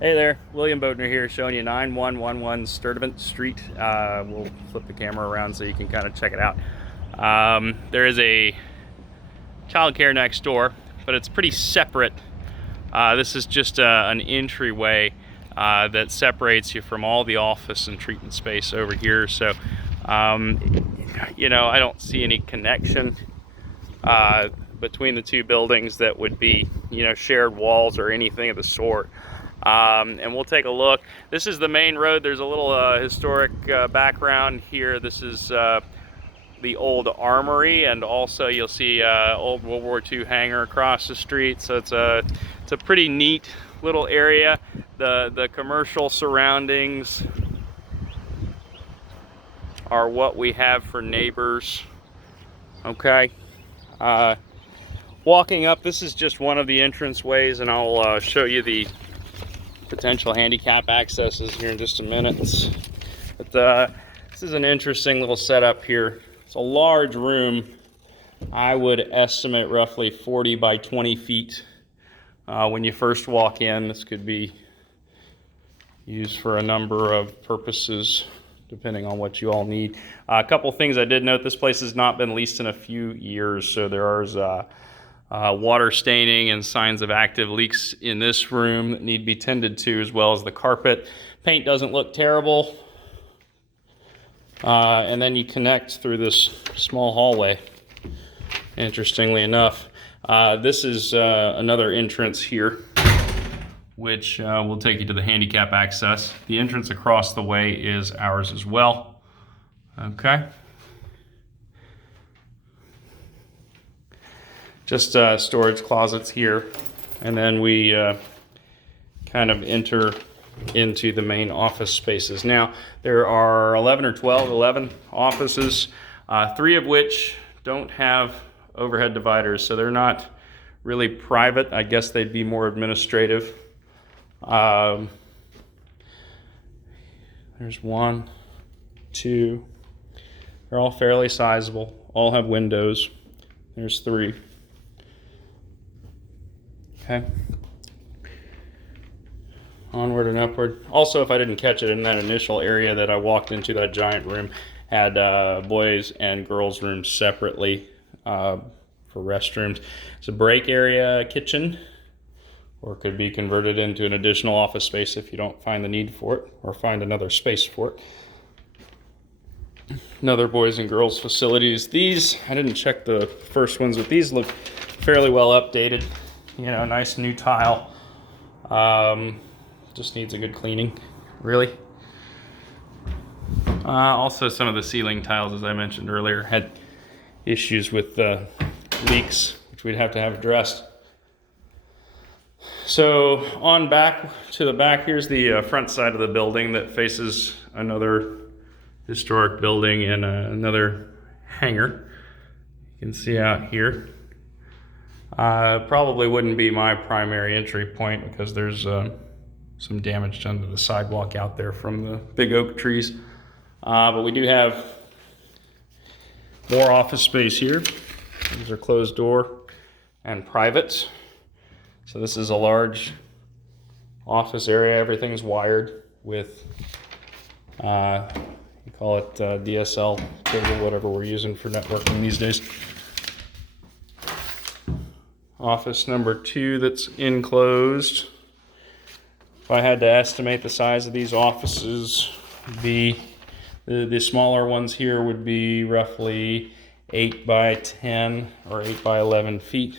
Hey there, William Bodner here, showing you 9111 Sturdevant Street. We'll flip the camera around so you can kind of check it out. There is a childcare next door, but it's pretty separate. This is just an entryway that separates you from all the office and treatment space over here. So, I don't see any connection between the two buildings that would be, shared walls or anything of the sort. And we'll take a look. This is the main road. There's a little historic background here. This is the old armory, and also you'll see old World War II hangar across the street. So it's a pretty neat little area. The commercial surroundings are what we have for neighbors. Okay. Walking up, this is just one of the entrance ways, and I'll show you the potential handicap accesses here in just a minute. But this is an interesting little setup here. It's a large room. I would estimate roughly 40 by 20 feet. When you first walk in, this could be used for a number of purposes depending on what you all need. A couple things I did note: this place has not been leased in a few years, so there is water staining and signs of active leaks in this room that need to be tended to, as well as the carpet. Paint doesn't look terrible. And then you connect through this small hallway, interestingly enough. This is another entrance here, which will take you to the handicap access. The entrance across the way is ours as well. Okay. Just storage closets here, and then we kind of enter into the main office spaces. Now, there are 11 offices, 3 of which don't have overhead dividers, so they're not really private. I guess they'd be more administrative. There's 1, 2, they're all fairly sizable, all have windows. There's 3. Okay. Onward and upward. Also, if I didn't catch it in that initial area that I walked into, that giant room had boys and girls rooms separately for restrooms. It's a break area kitchen, or could be converted into an additional office space if you don't find the need for it, or find another space for it. Another boys and girls facilities. These, I didn't check the first ones, but these look fairly well updated. Nice new tile. Just needs a good cleaning, really. Also, some of the ceiling tiles, as I mentioned earlier, had issues with leaks, which we'd have to have addressed. So on back to the back, here's the front side of the building that faces another historic building and another hangar. You can see out here. Probably wouldn't be my primary entry point because there's some damage done to the sidewalk out there from the big oak trees. But we do have more office space here. These are closed door and private. So this is a large office area. Everything's wired with, you call it DSL cable, whatever we're using for networking these days. Office number 2 that's enclosed. If I had to estimate the size of these offices, the smaller ones here would be roughly 8 by 10 or 8 by 11 feet.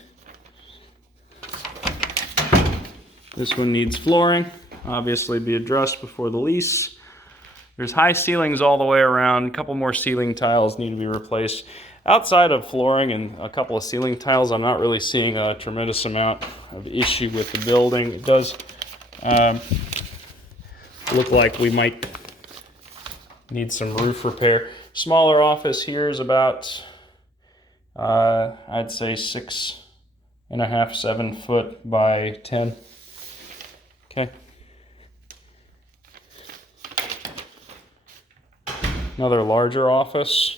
This one needs flooring, obviously be addressed before the lease. There's high ceilings all the way around. A couple more ceiling tiles need to be replaced. Outside of flooring and a couple of ceiling tiles, I'm not really seeing a tremendous amount of issue with the building. It does look like we might need some roof repair. Smaller office here is about, I'd say 6.5, 7 foot by 10. Okay. Another larger office.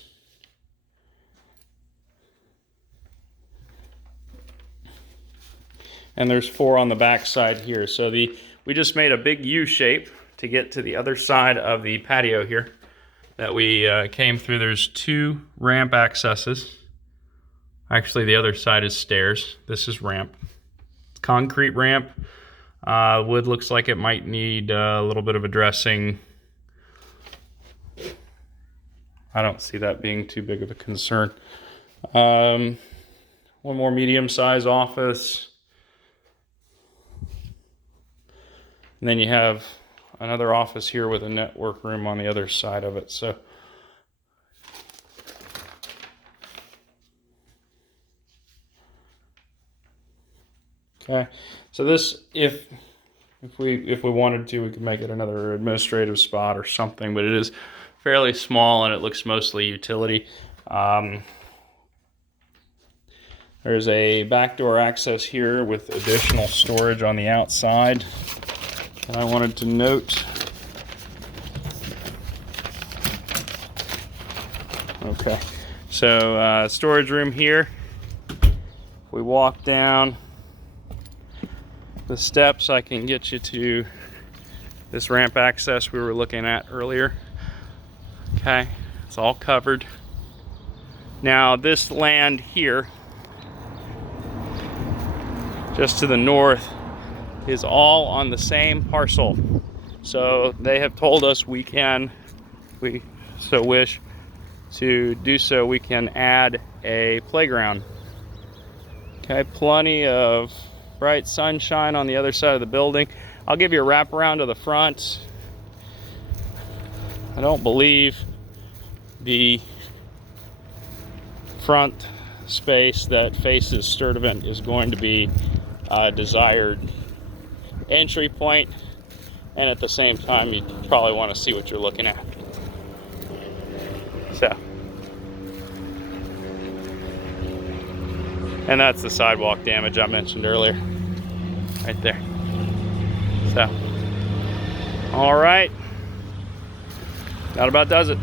and there's 4 on the back side here. So we just made a big U shape to get to the other side of the patio here that we came through. There's 2 ramp accesses. Actually, the other side is stairs. This is ramp. It's concrete ramp. Wood looks like it might need a little bit of addressing. I don't see that being too big of a concern. One more medium-sized office. And then you have another office here with a network room on the other side of it. So okay, so this, if we wanted to, we could make it another administrative spot or something, but it is fairly small and it looks mostly utility. There's a back door access here with additional storage on the outside. And I wanted to note, okay, so storage room here. We walk down the steps, I can get you to this ramp access we were looking at earlier. Okay, it's all covered. Now this land here, just to the north, is all on the same parcel. So they have told us we can, we so wish to do so, we can add a playground. Okay, plenty of bright sunshine on the other side of the building. I'll give you a wrap around to the front. I don't believe the front space that faces Sturdevant is going to be a desired entry point, and at the same time you probably want to see what you're looking at. So, and that's the sidewalk damage I mentioned earlier, right there. So, all right, that about does it.